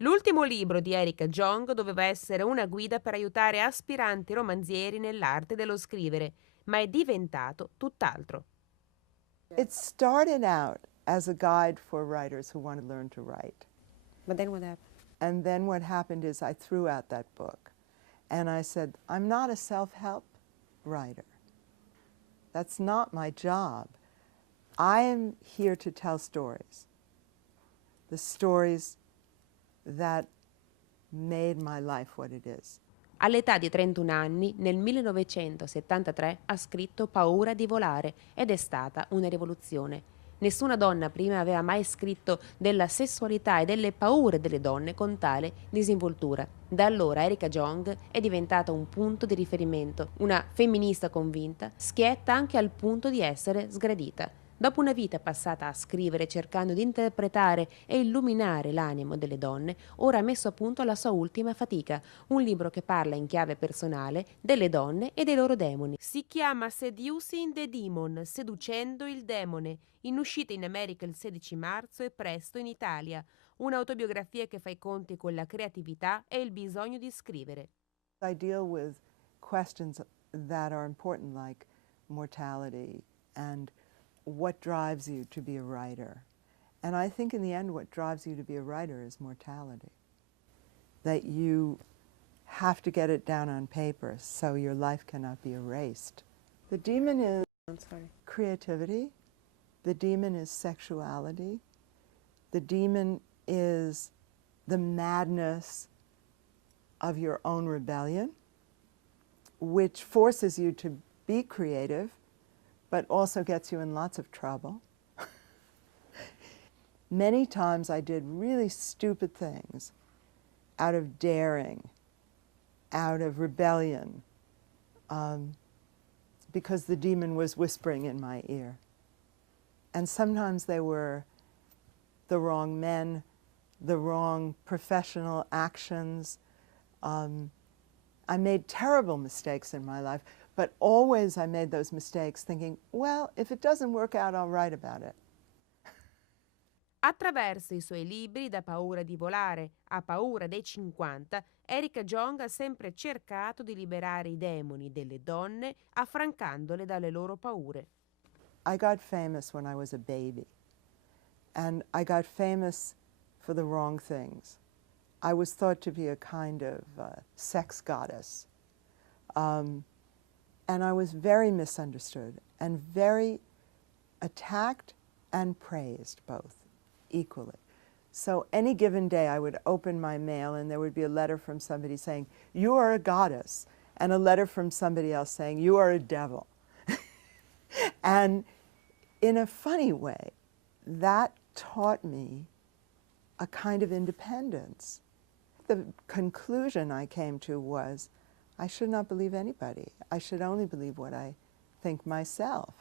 L'ultimo libro di Erika Jong doveva essere una guida per aiutare aspiranti romanzieri nell'arte dello scrivere, ma è diventato tutt'altro. It started out as a guide for writers who want to learn to write. But then what happened? And then what happened is I threw out that book. And I said, I'm not a self-help writer. That's not my job. I am here to tell stories. The stories that made my life what it is. All'età di 31 anni, nel 1973, ha scritto Paura di volare ed è stata una rivoluzione. Nessuna donna prima aveva mai scritto della sessualità e delle paure delle donne con tale disinvoltura. Da allora Erika Jong è diventata un punto di riferimento, una femminista convinta, schietta anche al punto di essere sgradita. Dopo una vita passata a scrivere cercando di interpretare e illuminare l'animo delle donne, ora ha messo a punto la sua ultima fatica, un libro che parla in chiave personale delle donne e dei loro demoni. Si chiama Seducing the Demon, seducendo il demone, in uscita in America il 16 marzo e presto in Italia. Un'autobiografia che fa i conti con la creatività e il bisogno di scrivere. I deal with questions that are important like mortality and what drives you to be a writer. And I think in the end what drives you to be a writer is mortality. That you have to get it down on paper so your life cannot be erased. The demon is creativity. The demon is sexuality. The demon is the madness of your own rebellion, which forces you to be creative, but also gets you in lots of trouble. Many times I did really stupid things out of daring, out of rebellion, because the demon was whispering in my ear. And sometimes they were the wrong men, the wrong professional actions. I made terrible mistakes in my life, but always I made those mistakes thinking, well, if it doesn't work out, I'll write about it. Attraverso i suoi libri, da Paura di volare a Paura dei 50, Erika Jong ha sempre cercato di liberare i demoni delle donne, affrancandole dalle loro paure. I got famous when I was a baby, and I got famous for the wrong things. I was thought to be a kind of sex goddess. And I was very misunderstood and very attacked and praised both equally. So any given day I would open my mail and there would be a letter from somebody saying, you are a goddess, and a letter from somebody else saying, you are a devil. And in a funny way, that taught me a kind of independence. The conclusion I came to was, I should not believe anybody. I should only believe what I think myself.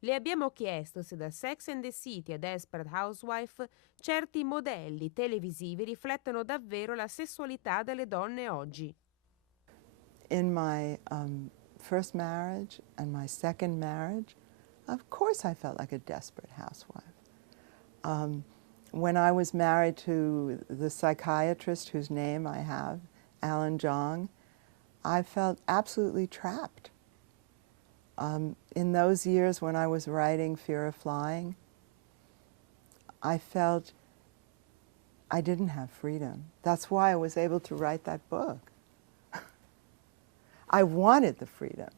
Le abbiamo chiesto se da Sex and the City a Desperate Housewife certi modelli televisivi riflettono davvero la sessualità delle donne oggi. In my first marriage and my second marriage, of course I felt like a desperate housewife. When I was married to the psychiatrist whose name I have, Alan Jong, I felt absolutely trapped. In those years when I was writing Fear of Flying, I felt I didn't have freedom. That's why I was able to write that book. I wanted the freedom,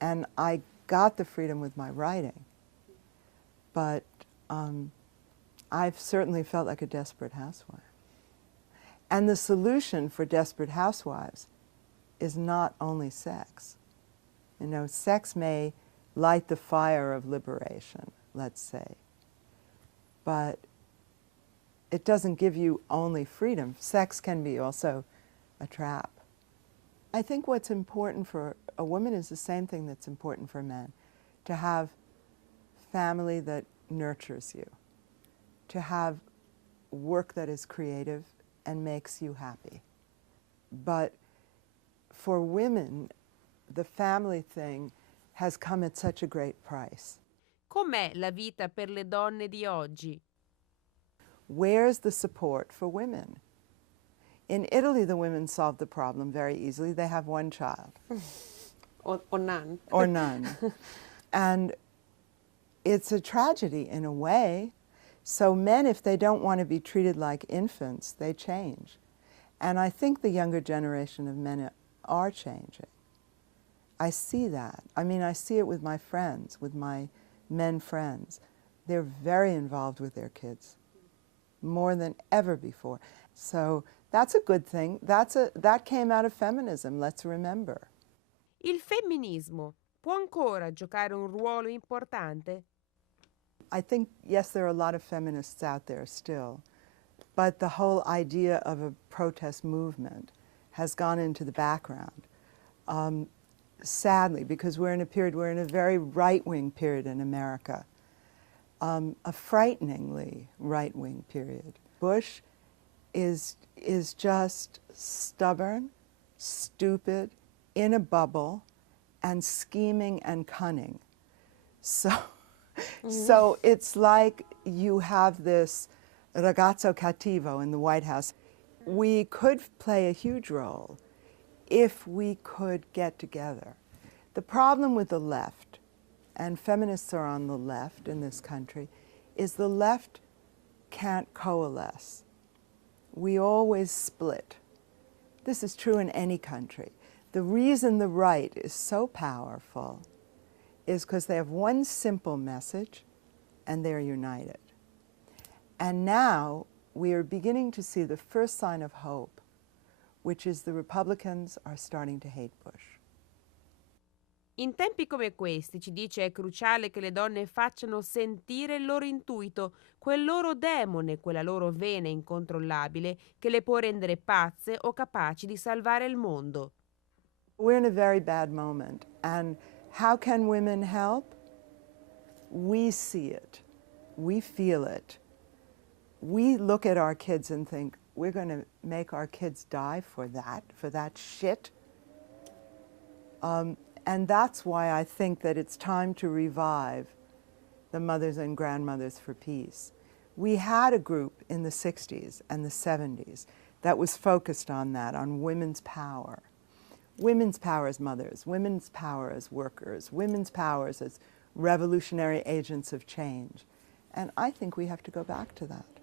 and I got the freedom with my writing, but I've certainly felt like a desperate housewife. And the solution for desperate housewives is not only sex. You know, sex may light the fire of liberation, let's say, but it doesn't give you only freedom. Sex can be also a trap. I think what's important for a woman is the same thing that's important for men. To have family that nurtures you. To have work that is creative and makes you happy. But for women, the family thing has come at such a great price. Com'è la vita per le donne di oggi? Where's the support for women? In Italy, the women solved the problem very easily. They have one child. O none. Or none. And it's a tragedy in a way. So men, if they don't want to be treated like infants, they change. And I think the younger generation of men are changing. I see that. I mean, I see it with my friends, with my men friends. They're very involved with their kids, more than ever before. So that's a good thing. That came out of feminism, let's remember. Il femminismo può ancora giocare un ruolo importante? I think, yes, there are a lot of feminists out there still, but the whole idea of a protest movement has gone into the background. Sadly, because we're in a very right-wing period in America, a frighteningly right-wing period. Bush is just stubborn, stupid, in a bubble, and scheming and cunning. So it's like you have this ragazzo cattivo in the White House. We could play a huge role if we could get together. The problem with the left, and feminists are on the left in this country, is the left can't coalesce. We always split. This is true in any country. The reason the right is so powerful is because they have one simple message and they're united. And now we are beginning to see the first sign of hope, which is the Republicans are starting to hate Bush. In tempi come questi, ci dice, è cruciale che le donne facciano sentire il loro intuito, quel loro demone, quella loro vena incontrollabile che le può rendere pazze o capaci di salvare il mondo. We're in a very bad moment, and how can women help? We see it. We feel it. We look at our kids and think, we're going to make our kids die for that shit? And that's why I think that it's time to revive the Mothers and Grandmothers for Peace. We had a group in the 60s and the 70s that was focused on that, on women's power. Women's power as mothers, women's power as workers, women's powers as revolutionary agents of change. And I think we have to go back to that.